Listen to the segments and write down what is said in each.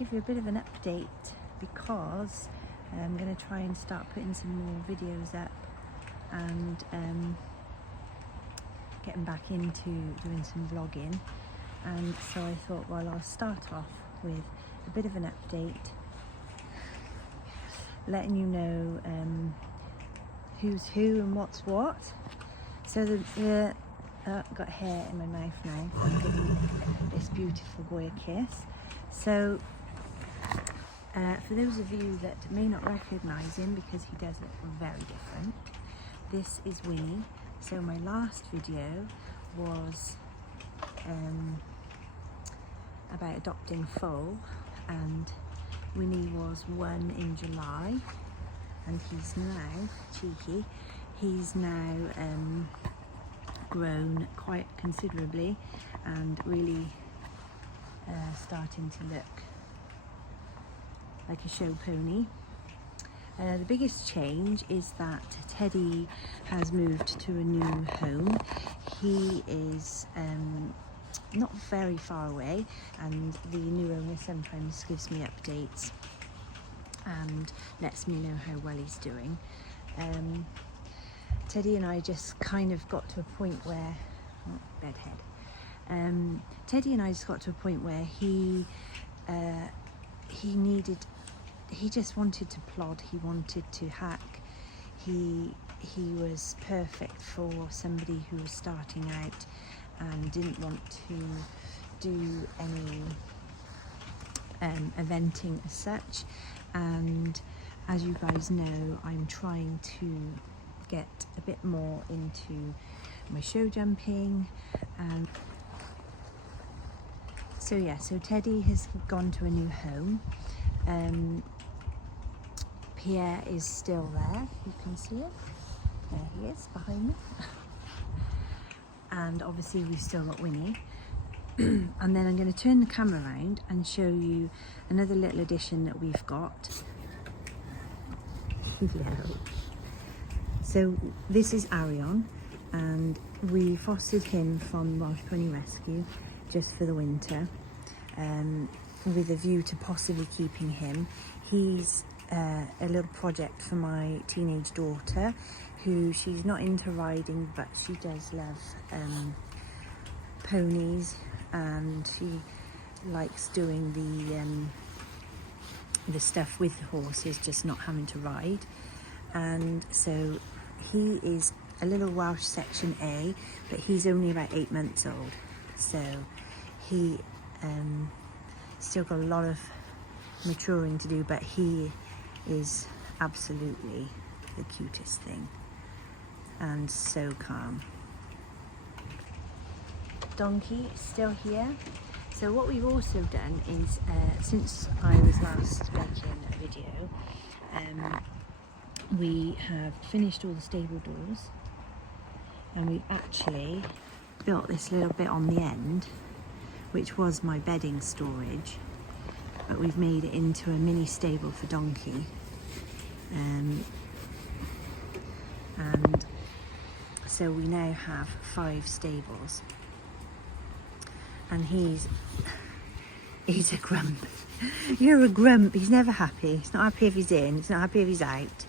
give you a bit of an update because I'm going to try and start putting some more videos up and getting back into doing some vlogging. And so I thought, well, I'll start off with a bit of an update, letting you know who's who and what's what. So got hair in my mouth now. I'm giving this beautiful boy a kiss. So for those of you that may not recognise him because he does look very different, this is Winnie. So my last video was about adopting foal, and Winnie was 1 in July, and he's now, cheeky, he's now grown quite considerably and really starting to look like a show pony. The biggest change is that Teddy has moved to a new home. He is not very far away, and the new owner sometimes gives me updates and lets me know how well he's doing. Teddy and I just kind of got to a point where, Teddy and I just got to a point where he just wanted to plod, he wanted to hack. He was perfect for somebody who was starting out and didn't want to do any eventing as such. And as you guys know, I'm trying to get a bit more into my show jumping. And so Teddy has gone to a new home. Pierre is still there, you can see it. There he is behind me. And obviously we've still got Winnie. And then I'm going to turn the camera around and show you another little addition that we've got. So this is Arion, and we fostered him from Welsh Pony Rescue just for the winter, with a view to possibly keeping him. He's a little project for my teenage daughter, who she's not into riding, but she does love ponies, and she likes doing the stuff with the horses, just not having to ride. And so he is a little Welsh Section A, but he's only about 8 months old, so he still got a lot of maturing to do, but he is absolutely the cutest thing and so calm. Donkey is still here. So what we've also done is, since I was last making a video, we have finished all the stable doors, and we've actually built this little bit on the end, which was my bedding storage, but we've made it into a mini stable for Donkey. And so we now have 5 stables, and he's a grump. You're a grump. He's never happy. He's not happy if he's in, he's not happy if he's out.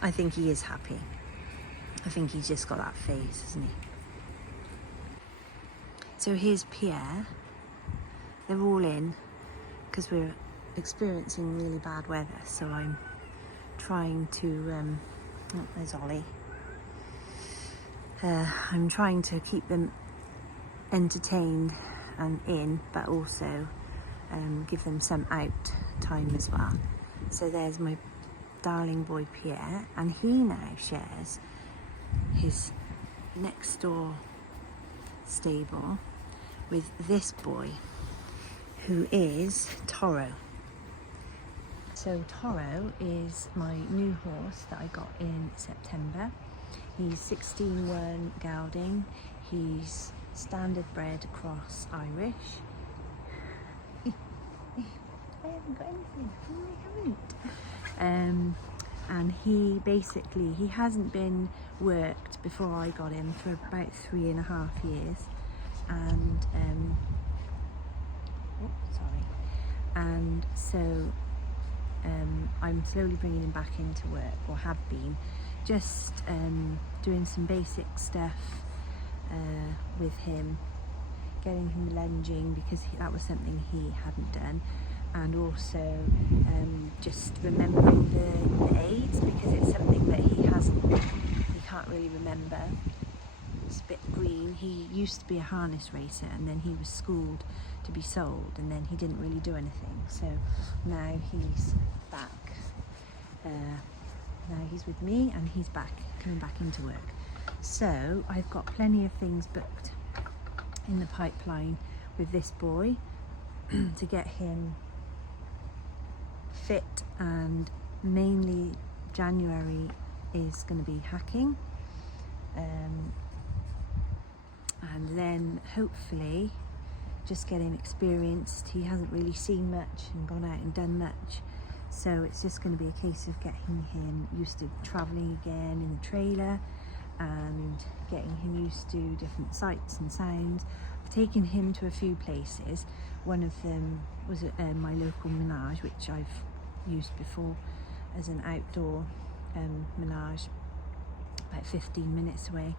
I think he is happy. I think he's just got that phase, hasn't he? So here's Pierre. They're all in because we're experiencing really bad weather, so I'm trying to oh, there's Ollie. I'm trying to keep them entertained and in, but also give them some out time as well. So there's my darling boy Pierre, and he now shares his next door stable with this boy, who is Toro. So Toro is my new horse that I got in September. He's 16-1 gelding. He's standard bred cross Irish. I haven't got anything. No, I haven't. And he hasn't been worked before I got him for about 3.5 years, and Oh, sorry. And so I'm slowly bringing him back into work, or have been, just doing some basic stuff with him, getting him lunging because that was something he hadn't done, and also just remembering the aids because it's something that he can't really remember. It's a bit green. He used to be a harness racer, and then he was schooled to be sold, and then he didn't really do anything. So now he's back. Now he's with me, and he's coming back into work. So I've got plenty of things booked in the pipeline with this boy to get him fit, and mainly January is going to be hacking, and then hopefully just getting experienced. He hasn't really seen much and gone out and done much, so it's just going to be a case of getting him used to travelling again in the trailer and getting him used to different sights and sounds. I've taken him to a few places. One of them was at my local Menage, which I've used before as an outdoor Menage, about 15 minutes away.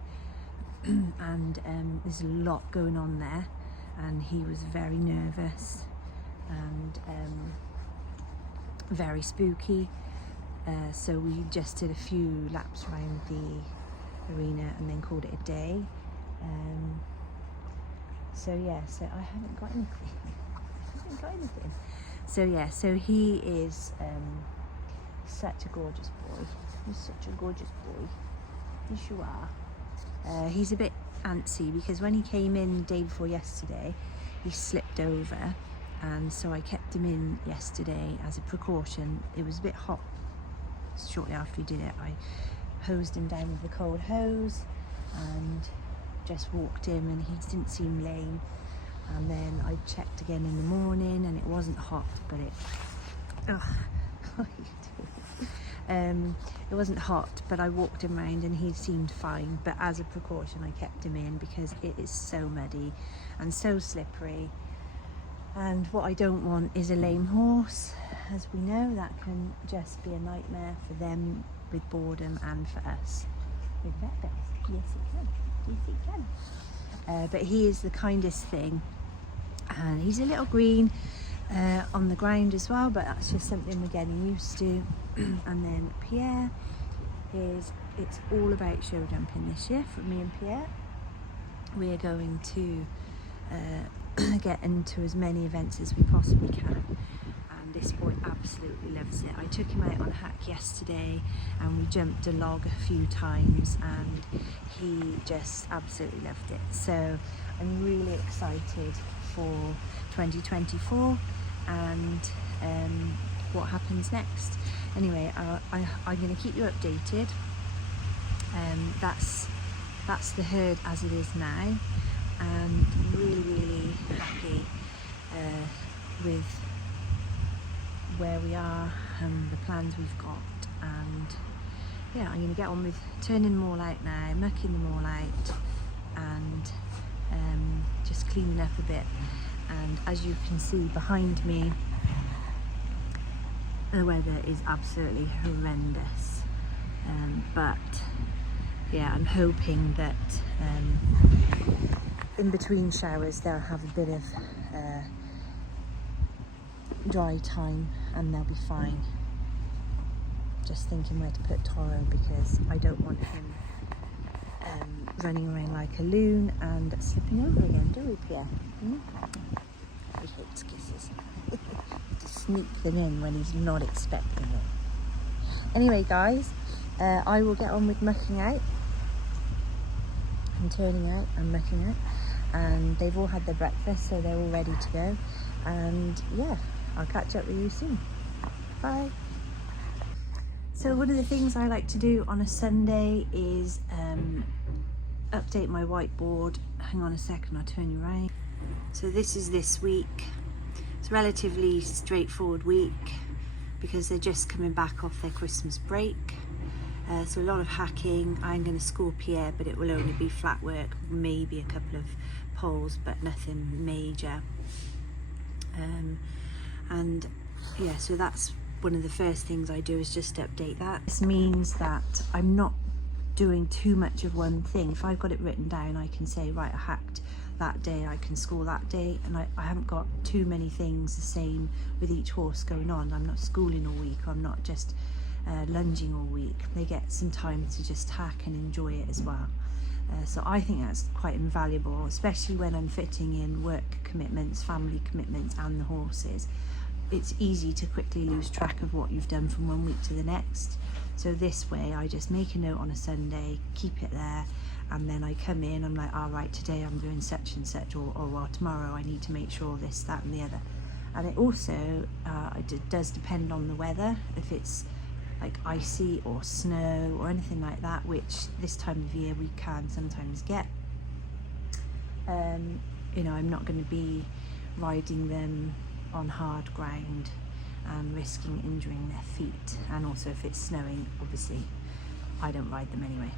And there's a lot going on there, and he was very nervous and very spooky, so we just did a few laps around the arena and then called it a day. So yeah, so I haven't got anything. So yeah, so he is such a gorgeous boy. He's such a gorgeous boy. Yes, you are. He's a bit antsy because when he came in the day before yesterday, he slipped over, and so I kept him in yesterday as a precaution. It was a bit hot shortly after we did it. I hosed him down with the cold hose and just walked him, and he didn't seem lame. And then I checked again in the morning, and it wasn't hot, but what are you doing? It wasn't hot, but I walked him around and he seemed fine. But as a precaution, I kept him in because it is so muddy and so slippery. And what I don't want is a lame horse. As we know, that can just be a nightmare for them with boredom, and for us with vet bills. Yes, it can. Yes, it can. But he is the kindest thing, and he's a little green on the ground as well, but that's just something we're getting used to. And then Pierre it's all about show jumping this year for me and Pierre. We're going to get into as many events as we possibly can, and this boy absolutely loves it. I took him out on hack yesterday and we jumped a log a few times, and he just absolutely loved it. So I'm really excited for 2024 and what happens next. Anyway, I'm going to keep you updated. That's the herd as it is now, and really happy with where we are and the plans we've got. And yeah, I'm going to get on with turning them all out now, mucking them all out, and just cleaning up a bit. And as you can see behind me, the weather is absolutely horrendous, but yeah, I'm hoping that in between showers they'll have a bit of dry time and they'll be fine. Just thinking where to put Toro, because I don't want him running around like a loon and slipping over again, do we, Pierre? He hates kisses. To sneak them in when he's not expecting it. Anyway guys, I will get on with mucking out and turning out and mucking out, and they've all had their breakfast, so they're all ready to go. And yeah, I'll catch up with you soon. Bye. So one of the things I like to do on a Sunday is update my whiteboard. Hang on a second, I'll turn you around. So this is this week. It's a relatively straightforward week because they're just coming back off their Christmas break. So a lot of hacking. I'm going to school Pierre, but it will only be flat work, maybe a couple of poles, but nothing major. And yeah, so that's one of the first things I do, is just update that. This means that I'm not doing too much of one thing. If I've got it written down, I can say, right, I hacked that day, I can school that day, and I haven't got too many things the same with each horse going on. I'm not schooling all week, I'm not just lunging all week. They get some time to just hack and enjoy it as well. So I think that's quite invaluable, especially when I'm fitting in work commitments, family commitments and the horses. It's easy to quickly lose track of what you've done from one week to the next. So this way I just make a note on a Sunday, keep it there, and then I come in, I'm like, all right, today I'm doing such and such, or well, tomorrow I need to make sure this, that and the other. And it also it does depend on the weather. If it's like icy or snow or anything like that, which this time of year we can sometimes get, you know, I'm not going to be riding them on hard ground and risking injuring their feet. And also if it's snowing, obviously I don't ride them anyway.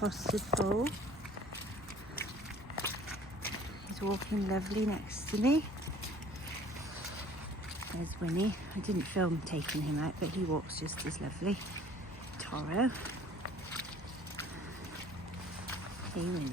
Fostered foal. He's walking lovely next to me. There's Winnie. I didn't film taking him out, but he walks just as lovely. Toro. Hey Winnie.